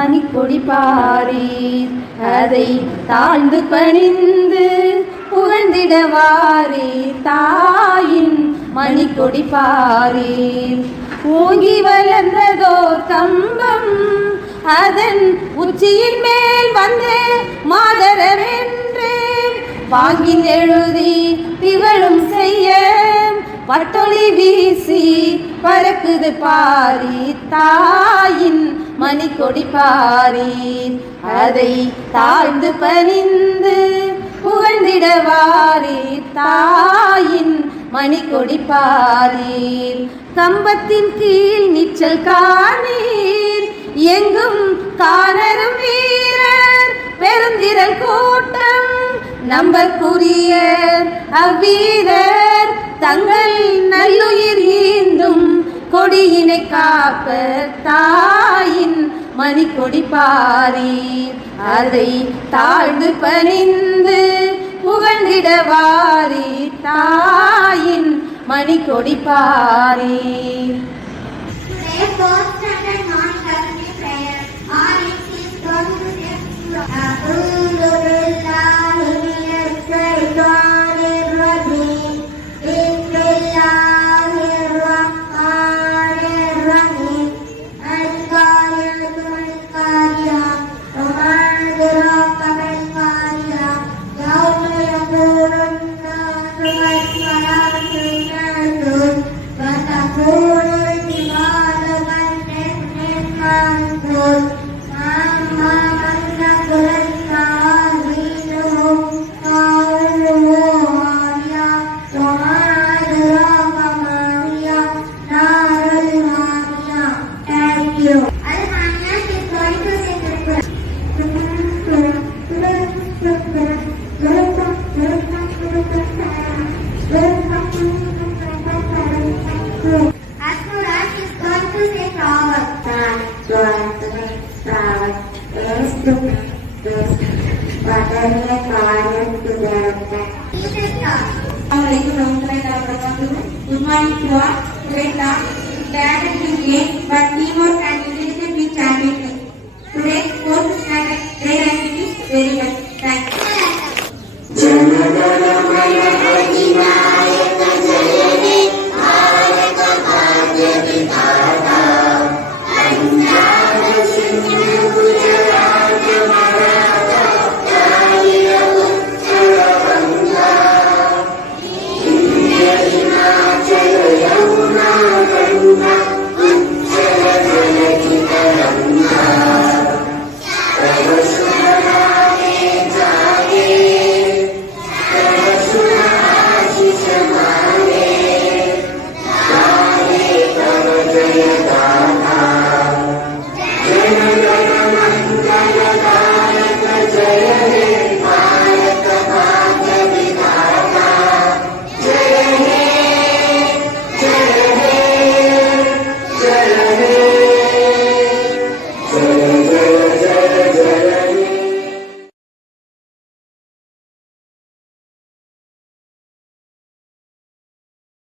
மணிக்கொடி பாரீர். அதை தாழ்ந்து பணிந்து புகழ்ந்திடவாரீர். தாயின் மணிக்கொடி பாரீர். ஓங்கி வளர்ந்ததோர் கம்பம் அதன் உச்சியின் மேல் வந்து மாதரவென்று வாங்கின் எழுதி திகழும் செய்ய பட்டொளி வீசி பறக்குது பாரீர். தாயின் மணிக்கொடி பாரீர். அதை தாழ்ந்து பணிந்து புகழ்ந்திடவாரீர். தாயின் மணிக்கொடி பாரீர். கம்பத்தின் கீழ் நீச்சல் காணீர். எங்கும் காணரும் வீரர் பெருந்திரள் கூட்டம் நம்பற்குரிய அவ்வீரர் தங்கள் நல்லுயிர் ஈந்தும் கொடியினை காப்பர். தாயின் மணிக்கொடி பாரீர். அதை தாழ்ந்து பணிந்து புகழ்ந்திடவாரீர். தாயின் Manikodi பாரீர். Good morning to all. Great job. Gathered to game, but teamwork and intelligence will champion. Today, fourth standard grade activities very well.